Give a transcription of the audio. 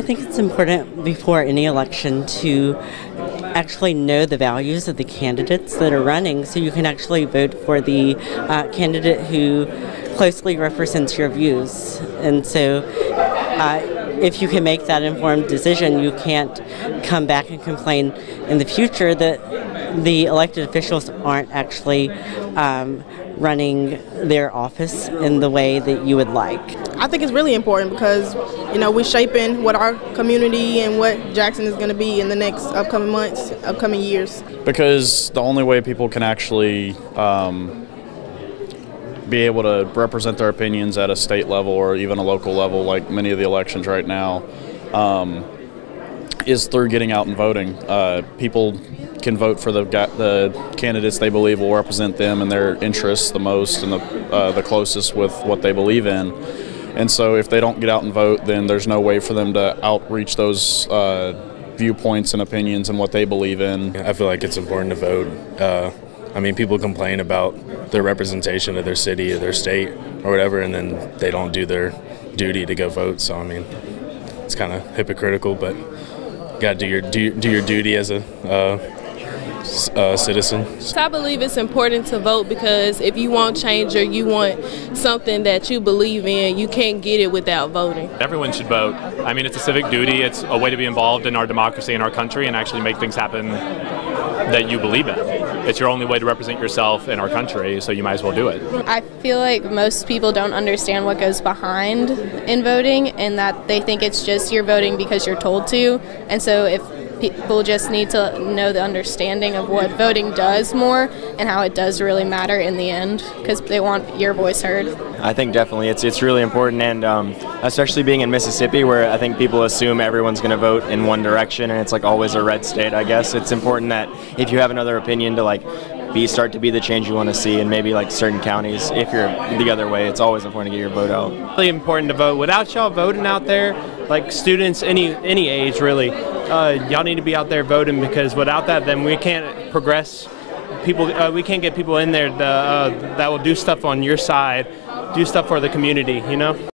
I think it's important before any election to actually know the values of the candidates that are running so you can actually vote for the candidate who closely represents your views. And so if you can make that informed decision, you can't come back and complain in the future that the elected officials aren't actually running their office in the way that you would like. I think it's really important because, we're shaping what our community and what Jackson is going to be in the next upcoming months, upcoming years. Because the only way people can actually be able to represent their opinions at a state level or even a local level, like many of the elections right now, is through getting out and voting. People can vote for the candidates they believe will represent them and their interests the most and the closest with what they believe in. And so if they don't get out and vote, then there's no way for them to outreach those viewpoints and opinions and what they believe in. I feel like it's important to vote. People complain about their representation of their city or their state or whatever, and then they don't do their duty to go vote. So, it's kind of hypocritical, but you got to do your duty as a citizen. So I believe it's important to vote because if you want change or you want something that you believe in, you can't get it without voting. Everyone should vote. It's a civic duty. It's a way to be involved in our democracy and our country and actually make things happen that you believe in. It's your only way to represent yourself in our country, so you might as well do it. I feel like most people don't understand what goes behind in voting and that they think it's just you're voting because you're told to. And so if people just need to know the understanding of what voting does more and how it does really matter in the end because they want your voice heard. I think definitely it's really important, and especially being in Mississippi where I think people assume everyone's going to vote in one direction and it's like always a red state, I guess. It's important that if you have another opinion to start to be the change you want to see, and maybe certain counties, if you're the other way, it's always important to get your vote out. Really important to vote. Without y'all voting out there, students any age really, y'all need to be out there voting because without that, then we can't progress. We can't get people in there that will do stuff on your side, do stuff for the community,